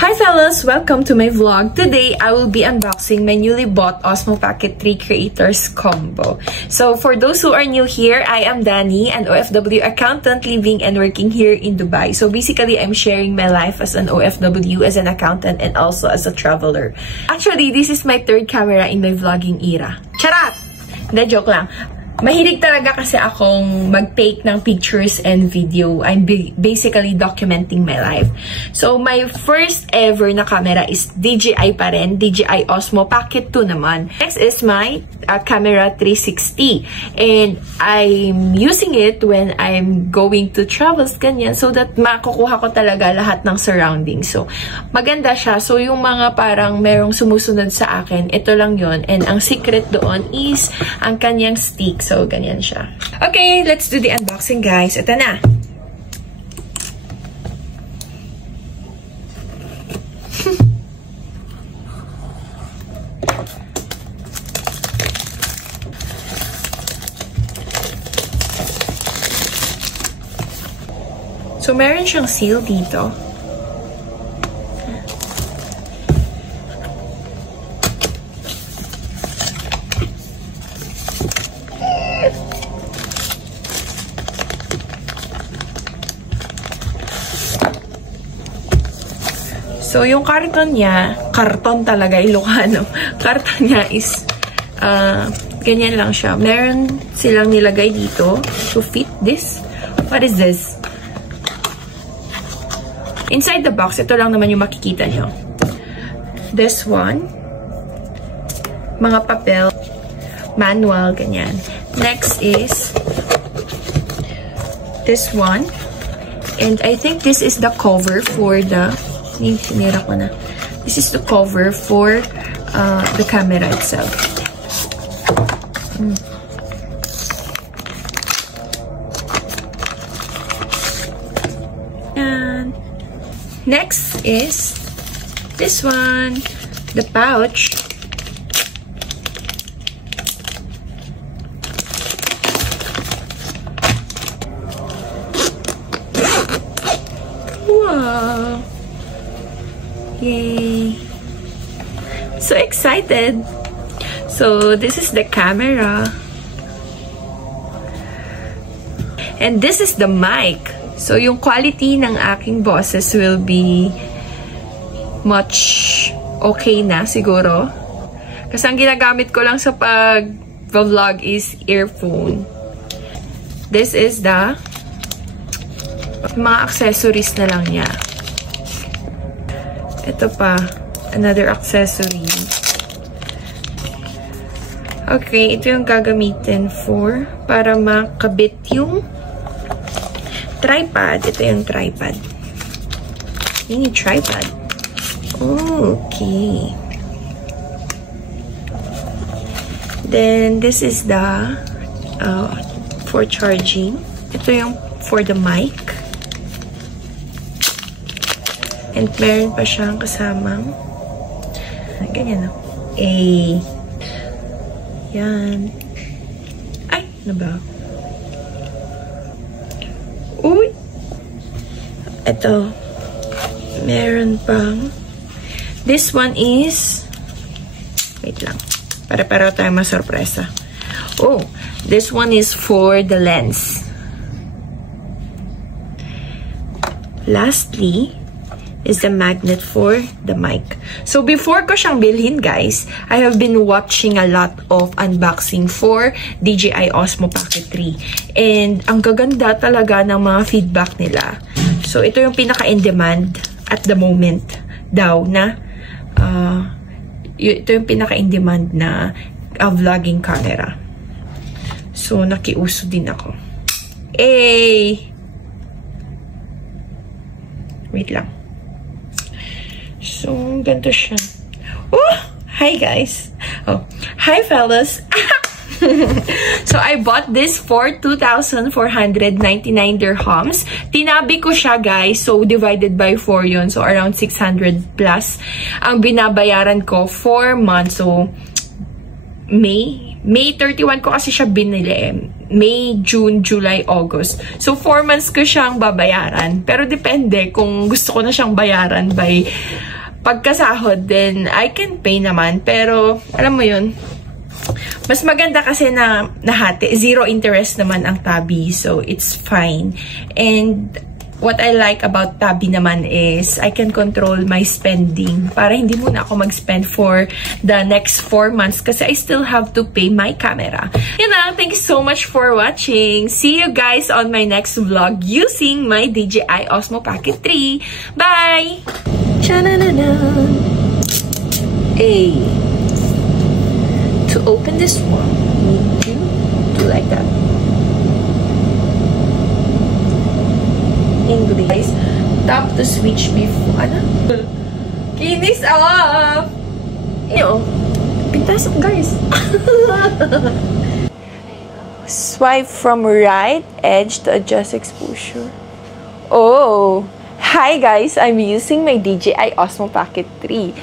Hi fellas! Welcome to my vlog. Today, I will be unboxing my newly bought Osmo Pocket 3 Creators Combo. So, for those who are new here, I am Dani, an OFW accountant living and working here in Dubai. So, basically, I'm sharing my life as an OFW, as an accountant, and also as a traveler. Actually, this is my third camera in my vlogging era. Charat! Hindi, joke lang. Mahilig talaga kasi akong mag-take ng pictures and video. I'm basically documenting my life. So, my first ever na camera is DJI pa rin. DJI Osmo Pocket 2 naman. Next is my camera 360. And I'm using it when I'm going to travels, ganyan. So that makukuha ko talaga lahat ng surroundings. So, maganda siya. So, yung mga parang merong sumusunod sa akin, ito lang yon. And ang secret doon is ang kanyang stick. So, ganyan siya. Okay, let's do the unboxing, guys. Ito na. So, meron siyang seal dito. So, yung karton niya, karton talaga, Ilocano. Karton niya is, ganyan lang siya. Meron silang nilagay dito to fit this. What is this? Inside the box, ito lang naman yung makikita nyo. This one. Mga papel. Manual, ganyan. Next is this one. And I think this is the cover for the... Sinira ko na. This is the cover for the camera itself. And next is this one, the pouch. Wow! Yay! So excited! So, this is the camera. And this is the mic. So, yung quality ng aking boses will be much okay na siguro. Kasi ang ginagamit ko lang sa pag-vlog is earphone. This is the mga accessories na lang niya. Ito pa, another accessory. Okay, ito yung gagamitin para makabit yung tripod. Ito yung tripod. Mini tripod. Okay. Then, this is the for charging. Ito yung for the mic. And meron pa siyang kasamang ganyan, no? Yan. Ay, ano ba? Uy! Ito. Meron pang this one is wait lang. Para tayo masurpresa. Oh, this one is for the lens. Lastly, is the magnet for the mic. So, before ko siyang bilhin, guys, I have been watching a lot of unboxing for DJI Osmo Pocket 3. And, ang gaganda talaga ng mga feedback nila. So, ito yung pinaka-in-demand at the moment daw na ito yung pinaka-in-demand na vlogging camera. So, nakiuso din ako. Wait lang. So, ganito siya. Oh! Hi, guys! Oh, hi, fellas! So, I bought this for 2,499 dirhams. Tinabi ko siya, guys. So, divided by 4 yun. So, around 600 plus. Ang binabayaran ko 4 months. So, May 31 ko kasi siya binili. May, June, July, August. So, 4 months ko siyang babayaran. Pero depende kung gusto ko na siyang bayaran by pagkasahod, then I can pay naman. Pero, alam mo yun, mas maganda kasi na nahati. Zero interest naman ang Tabi. So, it's fine. And, what I like about Tabi naman is I can control my spending para hindi muna ako mag-spend for the next 4 months kasi I still have to pay my camera. Yun lang. Thank you so much for watching. See you guys on my next vlog using my DJI Osmo Pocket 3. Bye! Cha-na-na-na! Hey! To open this one, you need to do like that. English. Tap the switch before. Ano? Kinis off! Yo, pintasok guys. Swipe from right edge to adjust exposure. Oh! Hi guys! I'm using my DJI Osmo Pocket 3.